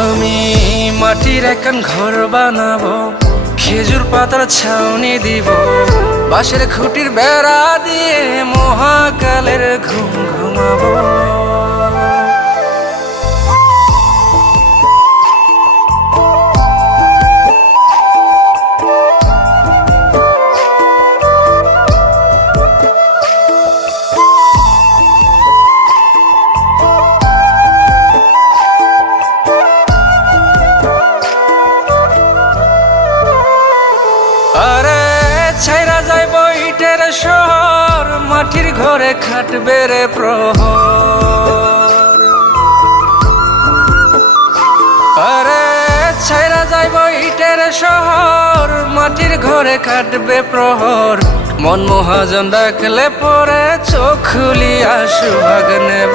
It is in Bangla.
আমি মাটির একখান ঘর বানাবো, খেজুর পাতার ছাউনি দিব, বাঁশের খুঁটির বেড়া দিয়ে মহাকালের ঘুম ঘুমাবো। আরে ছাইরা যাইব ইটের শহর, মাটির ঘরে খাটবে রে প্রহর। আরে ছাইরা যাইব ইটের শহর, মাটির ঘরে খাটবে প্রহর। মন মহাজন ডাকলে পরে চোখ খুলিয়া সুহাগ নেব।